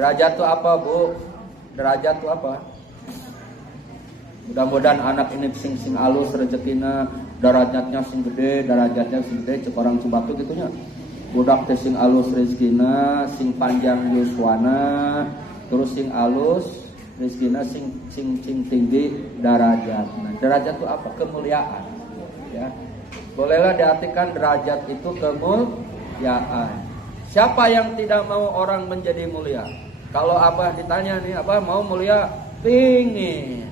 Derajat itu apa, Bu? Derajat itu apa? Mudah-mudahan anak ini sing alus rezekina, derajatnya sing gede, cek orang Subatu gitunya. Budak teh sing alus rezekina, sing panjang yuswana, terus sing alus rezekina sing tinggi derajat. Nah, derajat itu apa? Kemuliaan. Ya. Bolehlah diartikan derajat itu kemuliaan. Siapa yang tidak mau orang menjadi mulia? Kalau Abah ditanya nih, Abah mau mulia? Pingin.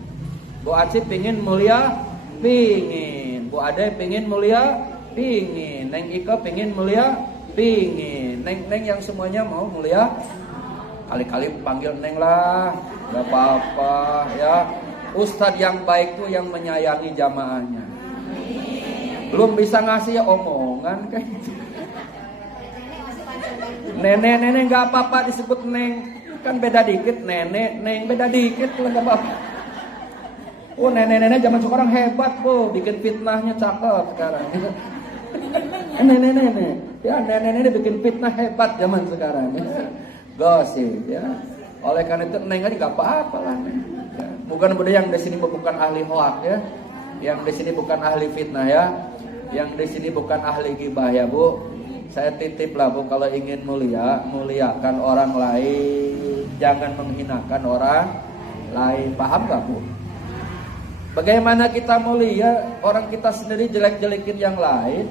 Bu Acip pingin mulia? Pingin. Bu Ade pingin mulia? Pingin. Neng Ika pingin mulia? Pingin. Neng yang semuanya mau mulia? Kali-kali panggil Neng lah, gak apa-apa ya. Ustadz yang baik tuh yang menyayangi jamaahnya. Belum bisa ngasih omongan kan. Nenek gak apa-apa disebut Neng. Kan beda dikit nenek, Neng beda dikit lah gak apa-apa. Oh nenek-nenek zaman sekarang hebat Bu, bikin fitnahnya cakep sekarang. Nenek-nenek, ya nenek-nenek bikin fitnah hebat zaman sekarang. Gosip ya. Oleh karena itu Neng aja gak apa-apa lah. Ya. Bukan yang di sini bukan ahli hoak ya, yang di sini bukan ahli fitnah ya, yang di sini bukan ahli gibah ya Bu. Saya titip lah Bu, kalau ingin mulia, muliakan orang lain, jangan menghinakan orang lain. Paham gak Bu? Bagaimana kita mulia, orang kita sendiri jelek-jelekin yang lain.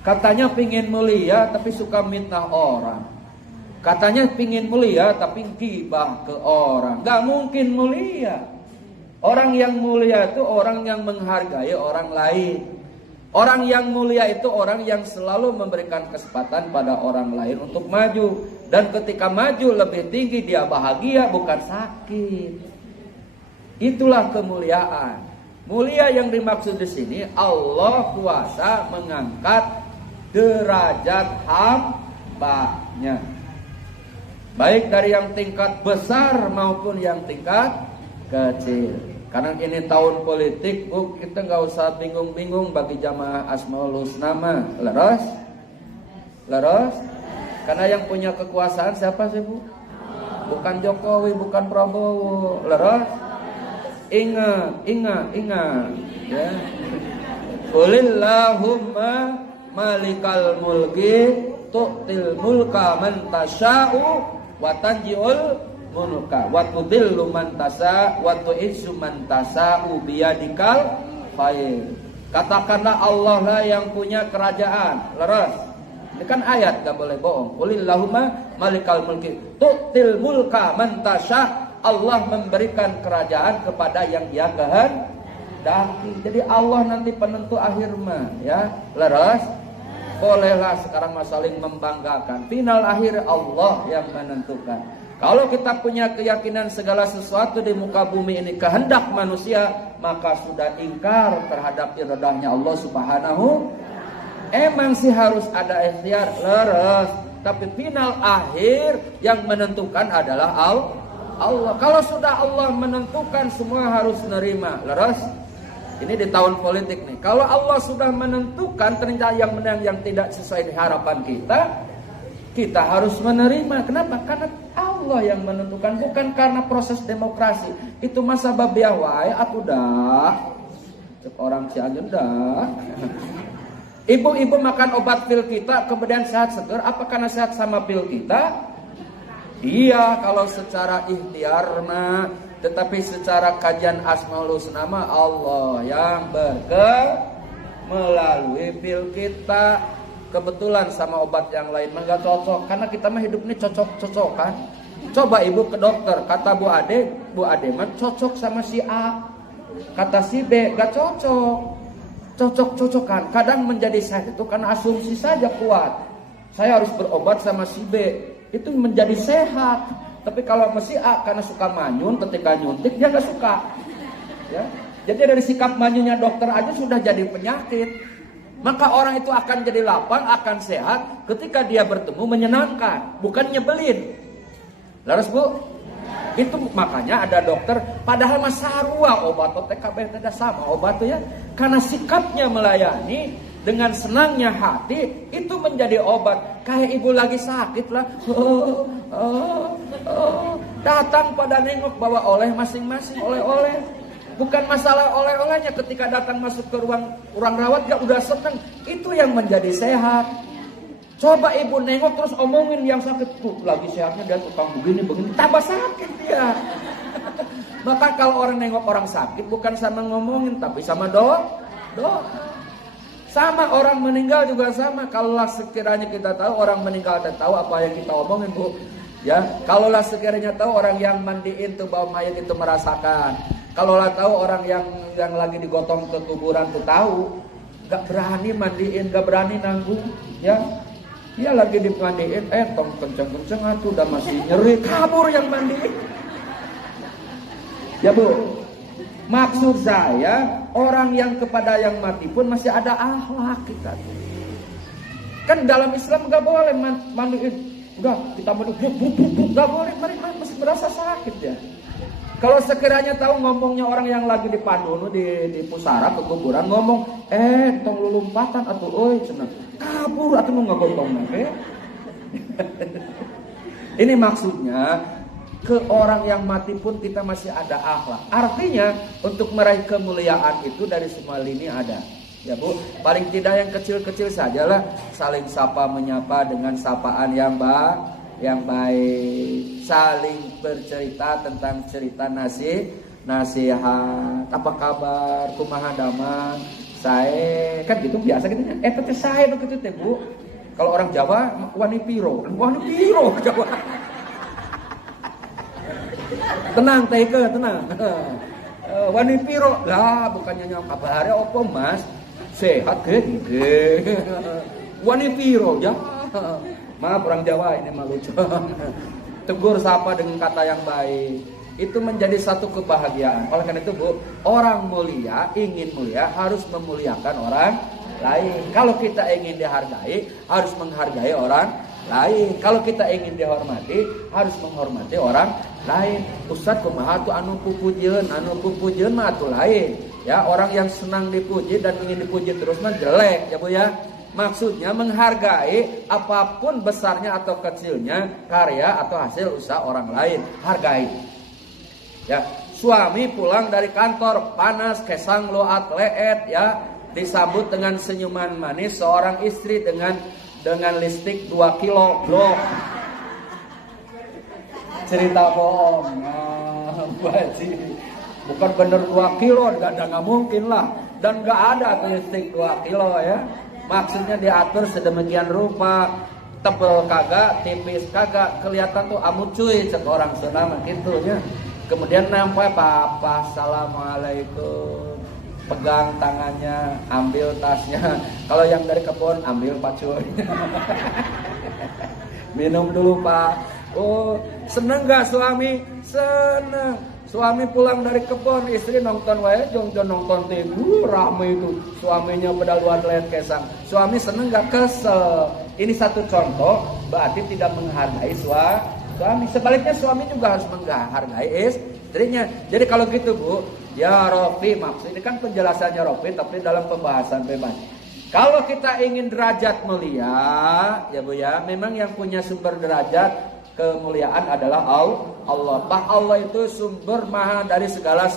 Katanya pingin mulia tapi suka mitnah orang. Katanya pingin mulia tapi gibah ke orang. Gak mungkin mulia. Orang yang mulia itu orang yang menghargai orang lain. Orang yang mulia itu orang yang selalu memberikan kesempatan pada orang lain untuk maju. Dan ketika maju lebih tinggi dia bahagia, bukan sakit. Itulah kemuliaan. Mulia yang dimaksud di sini Allah kuasa mengangkat derajat hambanya. Baik dari yang tingkat besar maupun yang tingkat kecil. Karena ini tahun politik, Bu, kita nggak usah bingung-bingung bagi jamaah Asmaul Husna. Leros. Karena yang punya kekuasaan siapa sih, Bu? Bukan Jokowi, bukan Prabowo. Leros. Ingat ya. Qulillahumma malikal mulki tu'til mulka man tasya'u wa tanji'ul mulka wa tudillu man tasya' wa tu'izzu man tasya'u biyadikal khair. Katakanlah Allah lah yang punya kerajaan. Leres. Ini kan ayat, gak boleh bohong. Qulillahumma malikal mulki tu'til mulka man tasya'. Allah memberikan kerajaan kepada yang dia kehendaki. Jadi Allah nanti penentu akhir mah ya. Leres. Bolehlah sekarang saling membanggakan. Final akhir Allah yang menentukan. Kalau kita punya keyakinan segala sesuatu di muka bumi ini kehendak manusia, maka sudah ingkar terhadap iradahnya Allah Subhanahu. Emang sih harus ada ikhtiar, leres. Tapi final akhir yang menentukan adalah Allah. Kalau sudah Allah menentukan, semua harus menerima. Leres. Ini di tahun politik nih. Kalau Allah sudah menentukan ternyata yang menang yang tidak sesuai harapan kita harus menerima. Kenapa? Karena Allah yang menentukan, bukan karena proses demokrasi. Itu masa babiah wae aku dah. Cek orang Cianjur dah. Ibu-ibu makan obat pil kita kemudian sehat seger, apa karena sehat sama pil kita? Iya, kalau secara ikhtiar mah, tetapi secara kajian Asmaul Husna mah Allah yang melalui pil kita. Kebetulan sama obat yang lain mah gak cocok, karena kita mah hidup ini cocok-cocokan. Coba ibu ke dokter, kata Bu Ade mah cocok sama si A, kata si B gak cocok. Cocok-cocokan kadang menjadi sehat itu karena asumsi saja kuat. Saya harus berobat sama si B, itu menjadi sehat. Tapi kalau masih A karena suka manyun, ketika nyuntik dia gak suka ya. Jadi dari sikap manyunnya dokter aja sudah jadi penyakit. Maka orang itu akan jadi lapang, akan sehat ketika dia bertemu menyenangkan, bukan nyebelin. Laras Bu, itu makanya ada dokter padahal mah sarua obat TKB tidak sama obat tuh ya. Karena sikapnya melayani dengan senangnya hati itu menjadi obat. Kayak ibu lagi sakit lah, Datang pada nengok, bawa oleh masing-masing, oleh-oleh. Bukan masalah oleh-olehnya, ketika datang masuk ke ruang rawat gak udah seneng. Itu yang menjadi sehat. Coba ibu nengok terus omongin yang sakit, tuh lagi sehatnya dia tukang begini, tambah sakit dia. Maka kalau orang nengok orang sakit bukan sama ngomongin, tapi sama doa. Sama orang meninggal juga sama. Kalaulah sekiranya kita tahu orang meninggal dan tahu apa yang kita omongin, Bu. Ya, kalaulah sekiranya tahu orang yang mandiin tuh bawa mayat itu merasakan. Kalaulah tahu orang yang lagi digotong ke kuburan tuh tahu, gak berani mandiin, gak berani nanggung, ya. Dia lagi dimandiin, tong kenceng-kenceng atuh udah masih nyeri, kabur yang mandiin. Ya Bu, maksud saya orang yang kepada yang mati pun masih ada akhlak kita. Kan dalam Islam gak boleh mandiin, udah kita mandiin, gak boleh, masih berasa sakit ya. Kalau sekiranya tahu ngomongnya orang yang lagi di Pandunu di pusara ke kuburan ngomong, tong lulumpatan atau oi senang kabur atau mau ngegotong Ini maksudnya ke orang yang mati pun kita masih ada akhlak. Artinya untuk meraih kemuliaan itu dari semua lini ada. Ya Bu, paling tidak yang kecil-kecil sajalah saling sapa menyapa dengan sapaan yang baik, saling bercerita tentang cerita nasihat, apa kabar, kumaha damang, saya kan gitu biasa gitu. Tapi saya tuh gitu Bu. Kalau orang Jawa wani piro Jawa. Tenang teke, tenang. Wani piro lah, bukannya nyam kabare opo Mas? Sehat ge. Wani piro ya. Maaf orang Jawa ini malu. Tegur sapa dengan kata yang baik. Itu menjadi satu kebahagiaan. Oleh karena itu Bu, orang mulia, ingin mulia harus memuliakan orang lain. Kalau kita ingin dihargai, harus menghargai orang lain. Kalau kita ingin dihormati, harus menghormati orang lain. Ustaz kumaha tuh anu pupujieun mah atuh lain. Ya, orang yang senang dipuji dan ingin dipuji terus mah jelek ya Bu ya. Maksudnya menghargai apapun besarnya atau kecilnya karya atau hasil usaha orang lain, hargai. Ya, suami pulang dari kantor panas, kesang loat leet ya, disambut dengan senyuman manis seorang istri dengan listrik 2 kilo blok. Cerita bohong. Bukan bener 2 kilo, nggak mungkin lah. Dan nggak ada listrik 2 kilo ya. Maksudnya diatur sedemikian rupa, tebel kagak, tipis kagak, kelihatan tuh amucuy cek orang senama gitu ya. Kemudian nampak papa, assalamualaikum, pegang tangannya, ambil tasnya. Kalau yang dari kebun ambil pacunya. Minum dulu Pak. Oh, seneng gak suami? Seneng. Suami pulang dari kebun, istri nonton wae, jongjon nonton TV, rame itu. Suaminya pedaluan lihat kesang. Suami seneng gak? Kesel. Ini satu contoh, berarti tidak menghargai suami. Sebaliknya suami juga harus menghargai istrinya. Jadi kalau gitu Bu, ya Rofi maksud ini kan penjelasannya Rofi, tapi dalam pembahasan bebas. Kalau kita ingin derajat mulia, ya Bu ya, memang yang punya sumber derajat kemuliaan adalah Allah. Allah itu sumber maha dari segala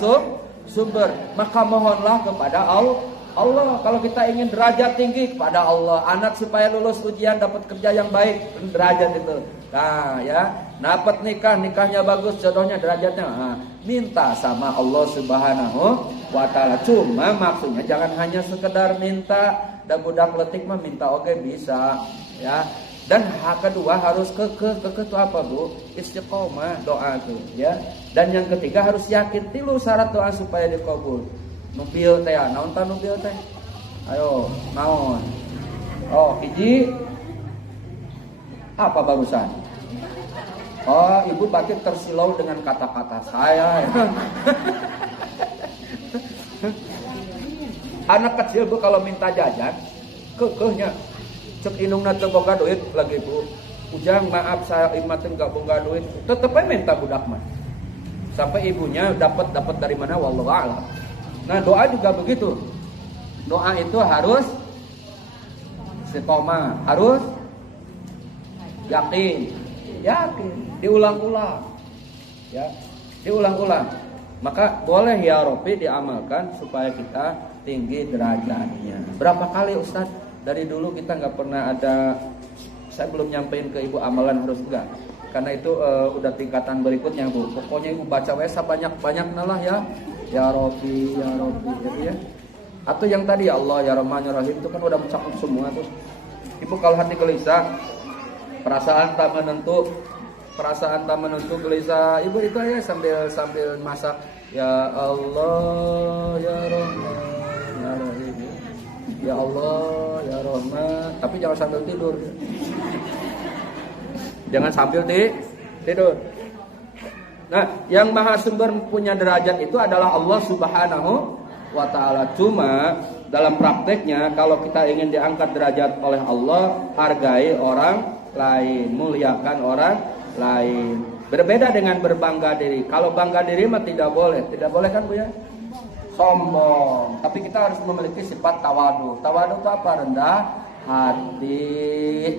sumber. Maka mohonlah kepada Allah. Kalau kita ingin derajat tinggi kepada Allah, anak supaya lulus ujian dapat kerja yang baik, derajat itu. Nah, ya, dapat nikahnya bagus, jodohnya derajatnya. Nah, minta sama Allah Subhanahu wa taala. Cuma maksudnya jangan hanya sekedar minta, dan budak letik mah minta oke bisa, ya. Dan kedua harus kekeh itu apa Bu? Istiqomah doa itu ya. Dan yang ketiga harus yakin tilu syarat doa supaya dikabul. Nubil teh, naon tah nubil teh? Ayo, naon? Oh, hiji apa barusan? Oh, Ibu batin tersilau dengan kata-kata saya. Anak kecil Bu kalau minta jajan, kekehnya cek indungna teu boga duit lagi Bu. Ujang maaf saya imatin gak boga duit. Tetep aja minta budak mah. Sampai ibunya dapat dari mana wallahu a'lam. Nah, doa juga begitu. Doa itu harus istiqomah, harus yakin, diulang-ulang. Ya, diulang-ulang. Maka boleh ya Robi diamalkan supaya kita tinggi derajatnya. Berapa kali Ustadz? Dari dulu kita nggak pernah ada. Saya belum nyampein ke ibu amalan harus enggak. Karena itu udah tingkatan berikutnya bu. Pokoknya ibu baca wesa banyak-banyak nalah ya. Ya Robi, gitu ya. Atau yang tadi ya Allah, ya Rahman, ya Rahim itu kan udah mencakup semua tuh. Ibu kalau hati gelisah, perasaan tak menentu gelisah, ibu itu ya sambil masak. Ya Allah, ya Rahman, ya Rahim. Ya Allah, ya Rahman. Tapi jangan sambil tidur. Jangan sambil tidur. Nah, yang maha sumber punya derajat itu adalah Allah Subhanahu wa ta'ala. Cuma dalam prakteknya kalau kita ingin diangkat derajat oleh Allah, hargai orang lain, muliakan orang lain. Berbeda dengan berbangga diri. Kalau bangga diri mah tidak boleh kan Bu ya? Sombong. Tapi kita harus memiliki sifat tawadu. Tawadu itu apa? Rendah hati.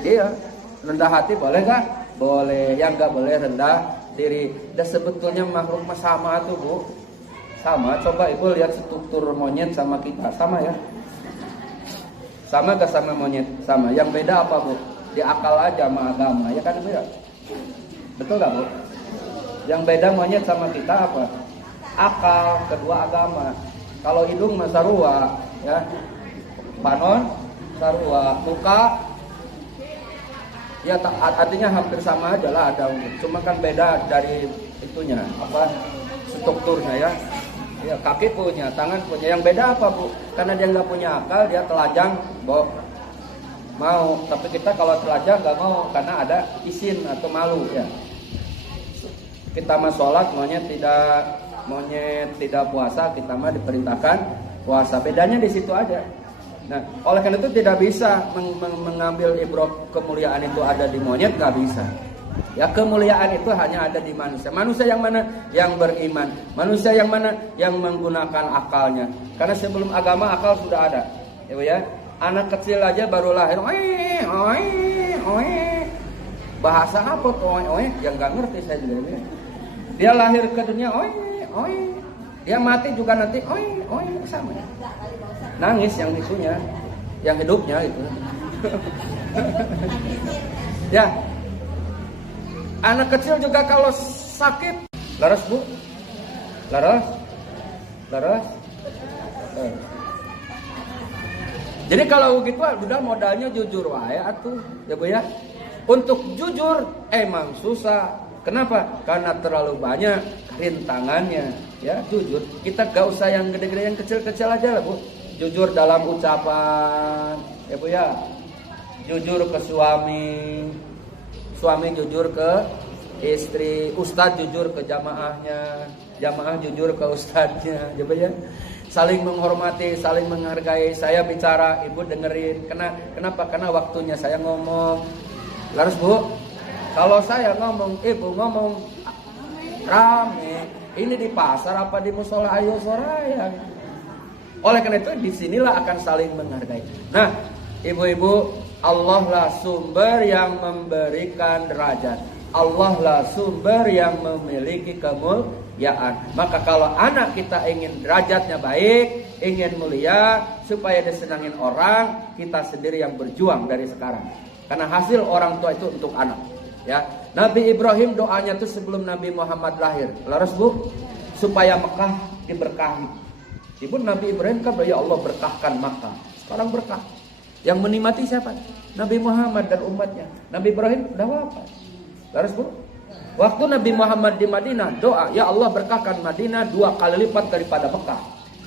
Iya, rendah hati boleh gak? Boleh. Yang gak boleh rendah diri. Dan sebetulnya makhluk sama tuh Bu. Sama. Coba Ibu lihat struktur monyet sama kita. Sama ya? Sama gak sama monyet? Sama. Yang beda apa Bu? Di akal aja sama agama. Ya kan Bu ya? Betul gak Bu? Yang beda monyet sama kita apa? Akal. Kedua agama. Kalau hidung mah sarua ya. Panon sarua. Muka ya artinya hampir sama aja lah ada. Cuma kan beda dari itunya apa? Strukturnya ya. Ya kaki punya, tangan punya. Yang beda apa Bu? Karena dia nggak punya akal, dia telanjang mau. Tapi kita kalau telanjang nggak mau karena ada izin atau malu ya. Kita mah sholat monyet tidak puasa, kita mah diperintahkan puasa. Bedanya di situ aja. Nah, oleh karena itu tidak bisa mengambil ibrah kemuliaan itu ada di monyet, nggak bisa. Ya kemuliaan itu hanya ada di manusia. Manusia yang mana? Yang beriman. Manusia yang mana? Yang menggunakan akalnya. Karena sebelum agama akal sudah ada. Ya, anak kecil aja baru lahir. Bahasa apa tuh? Yang nggak ngerti saya juga. Dia lahir ke dunia, dia mati juga nanti, sama. Nangis yang itunya, yang hidupnya itu. Ya, anak kecil juga kalau sakit, laras Bu, laras. Jadi kalau begitu, udah modalnya jujur wae atuh, ya Bu ya. Untuk jujur emang susah. Kenapa? Karena terlalu banyak rintangannya. Ya, jujur. Kita gak usah yang gede-gede, yang kecil-kecil aja lah Bu. Jujur dalam ucapan, ya Bu ya. Jujur ke suami jujur ke istri, ustadz jujur ke jamaahnya, jamaah jujur ke ustadznya, ya Bu ya. Saling menghormati, saling menghargai. Saya bicara, Ibu dengerin. Kenapa? Karena waktunya saya ngomong. Laras Bu. Kalau saya ngomong, Ibu ngomong rame, ini di pasar apa di musola ayo soraya. Oleh karena itu disinilah akan saling menghargai. Nah, ibu-ibu, Allah lah sumber yang memberikan derajat. Allah lah sumber yang memiliki kemuliaan. Maka kalau anak kita ingin derajatnya baik, ingin mulia, supaya disenangin orang, kita sendiri yang berjuang dari sekarang. Karena hasil orang tua itu untuk anak. Ya, Nabi Ibrahim doanya itu sebelum Nabi Muhammad lahir. Laras Bu, supaya Mekah diberkahi. Ibu Nabi Ibrahim kan ya Allah berkahkan Mekah. Sekarang berkah. Yang menikmati siapa? Nabi Muhammad dan umatnya. Nabi Ibrahim udah wafat. Laras Bu, waktu Nabi Muhammad di Madinah doa, ya Allah berkahkan Madinah 2 kali lipat daripada Mekah.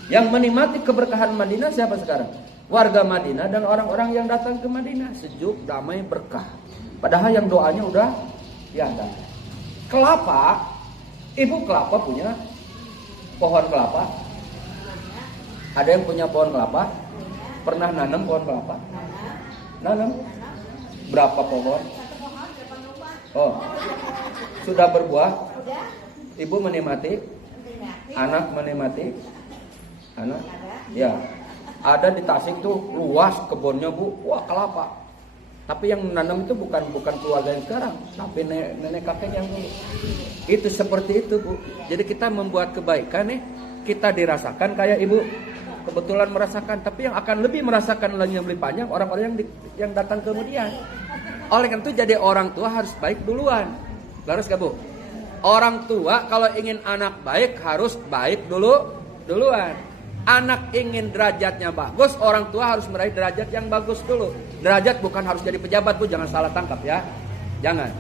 Yang menikmati keberkahan Madinah siapa sekarang? Warga Madinah dan orang-orang yang datang ke Madinah. Sejuk, damai, berkah. Padahal yang doanya udah tiada. Kelapa, ibu kelapa punya pohon kelapa. Ada yang punya pohon kelapa? Pernah nanam pohon kelapa? Nanam? Berapa pohon? Oh, sudah berbuah? Ibu menikmati? Anak menikmati? Anak? Ya. Ada di Tasik tuh luas kebunnya Bu. Wah kelapa. Tapi yang menanam itu bukan keluarga yang sekarang, tapi nenek kakek yang dulu. Itu seperti itu, Bu. Jadi kita membuat kebaikan nih, kita dirasakan kayak ibu kebetulan merasakan, tapi yang akan lebih merasakan lagi yang lebih panjang orang-orang yang datang kemudian. Oleh karena itu jadi orang tua harus baik duluan. Harus gak, Bu? Orang tua kalau ingin anak baik harus baik duluan. Anak ingin derajatnya bagus, orang tua harus meraih derajat yang bagus dulu. Derajat bukan harus jadi pejabat, Bu, jangan salah tangkap ya. Jangan.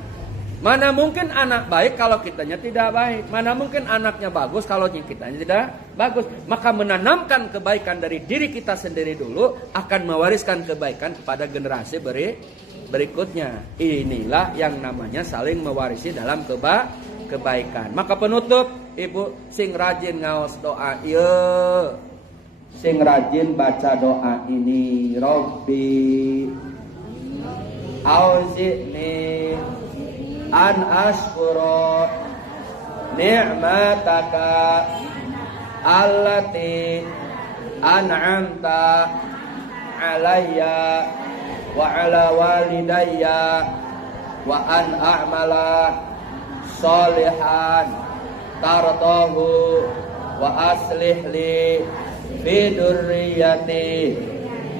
Mana mungkin anak baik kalau kitanya tidak baik. Mana mungkin anaknya bagus kalau kitanya tidak bagus. Maka menanamkan kebaikan dari diri kita sendiri dulu akan mewariskan kebaikan kepada generasi berikutnya. Inilah yang namanya saling mewarisi dalam kebaikan. Maka penutup, Ibu sing rajin ngaos doa ieu. Sing rajin baca doa ini, Robbi auzi'ni an ashkura ni'mataka allati an'amta alayya wa ala walidayya wa an a'mala sholihan tardahu wa aslih li fi dzurriyyati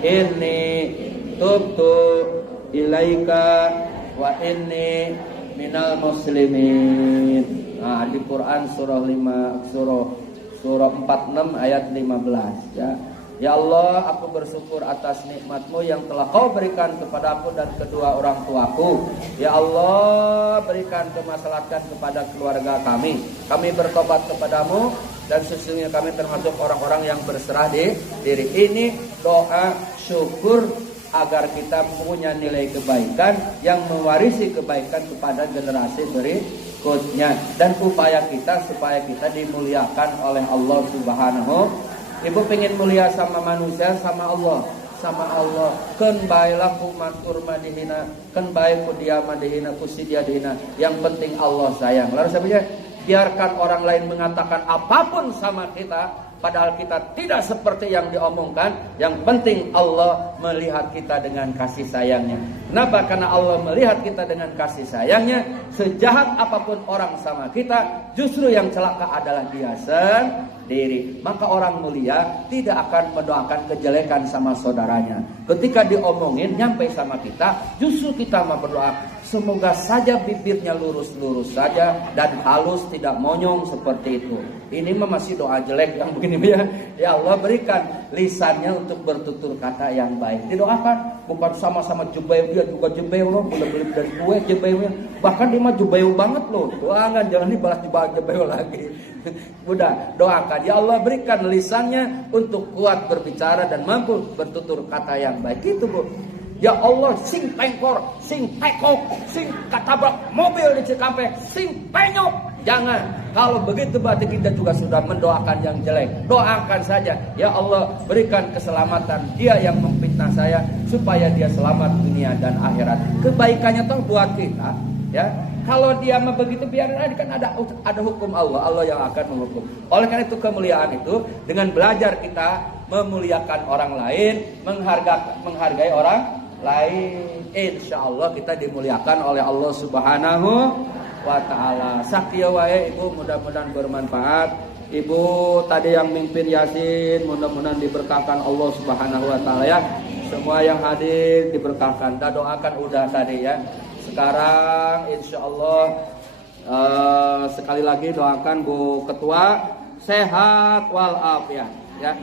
inni tubtu ilaika wa inni minal muslimin. Nah, di Quran surah 46 ayat 15 ya. Ya Allah, aku bersyukur atas nikmat-Mu yang telah Kau berikan kepada aku dan kedua orang tuaku. Ya Allah, berikan kemaslahatan kepada keluarga kami. Kami bertobat kepadamu dan sesungguhnya kami termasuk orang-orang yang berserah diri. Ini doa syukur agar kita punya nilai kebaikan yang mewarisi kebaikan kepada generasi berikutnya, dan upaya kita supaya kita dimuliakan oleh Allah Subhanahu. Ibu pengen mulia sama manusia, sama Allah. Ken bae laku matur madihina, ken bae ku dia madihina, ku si dia dihina. Yang penting Allah sayang. Lalu sebenarnya biarkan orang lain mengatakan apapun sama kita, padahal kita tidak seperti yang diomongkan. Yang penting Allah melihat kita dengan kasih sayangnya. Kenapa? Karena Allah melihat kita dengan kasih sayangnya. Sejahat apapun orang sama kita, justru yang celaka adalah dia sendiri. Maka orang mulia tidak akan mendoakan kejelekan sama saudaranya. Ketika diomongin nyampe sama kita, justru kita mau berdoa, semoga saja bibirnya lurus-lurus saja dan halus, tidak monyong seperti itu. Ini masih doa jelek yang begini ya. Ya Allah, berikan lisannya untuk bertutur kata yang baik. Didoakan bukan sama-sama jebeu, dia juga jebeu loh, boleh beli dari gue jebeunya. Bahkan dia mah jebeu banget loh. Doakan jangan dibalas jebeu lagi. Udah doakan, ya Allah berikan lisannya untuk kuat berbicara dan mampu bertutur kata yang baik. Itu, Bu. Ya Allah, sing pengkor, sing pekok, sing katabrak mobil di Cikampek, sing penyok. Jangan. Kalau begitu berarti kita juga sudah mendoakan yang jelek. Doakan saja, ya Allah berikan keselamatan dia yang memfitnah saya, supaya dia selamat dunia dan akhirat. Kebaikannya toh buat kita, ya. Kalau dia begitu biarin aja, kan ada hukum Allah yang akan menghukum. Oleh karena itu kemuliaan itu dengan belajar kita memuliakan orang lain, menghargai orang lain, insya Allah kita dimuliakan oleh Allah Subhanahu wa ta'ala. Sakiya wae Ibu, mudah-mudahan bermanfaat. Ibu tadi yang mimpin Yasin, mudah-mudahan diberkahkan Allah Subhanahu wa ta'ala ya. Semua yang hadir diberkahkan. Dah doakan udah tadi ya. Sekarang insya Allah sekali lagi doakan Bu Ketua sehat walafiat ya.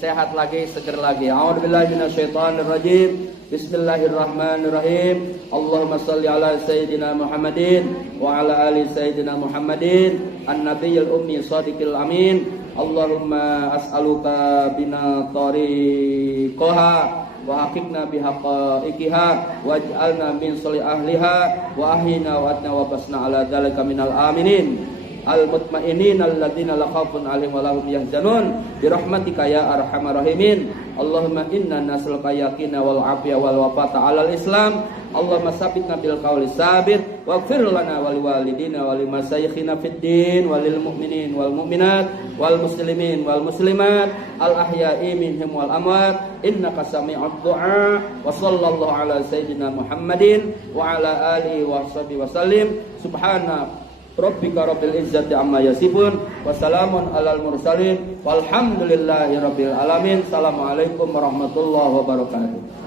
Sehat lagi, seger lagi. A'udzubillahi minasyaitonirrajim. Bismillahirrahmanirrahim. Allahumma shalli ala sayyidina Muhammadin wa ala ali sayyidina Muhammadin an-nabiyil ummi shadiqil amin. Allahumma as'aluka bina tariqaha wa haqiqna bihaqaiqiha waj'alna min sholih ahliha wa ahyina wa atna wa basna ala dzalika minal aminin. al-mutmainin alladzina la khaufun 'alaihim wa lahum yahzanun bi rahmatika ya arhamar rahimin. Allahumma inna nas'aluka yaqina wal afiya wal wafata 'alal Islam. Allahumma sabbitna bil qawli sabit waghfir lana wa liwalidina wa limasyayikhina fid din wa lil mu'minin wal mu'minat wal muslimin wal muslimat al ahya'i minhum wal amwat innaka sami'ud du'a. Wa sallallahu ala sayyidina Muhammadin wa ala alihi wa sahbihi wa sallim. Subhana rabbika rabbil izzati amma yasifun wa salamun alal mursalin walhamdulillahi rabbil alamin. Assalamualaikum warahmatullahi wabarakatuh.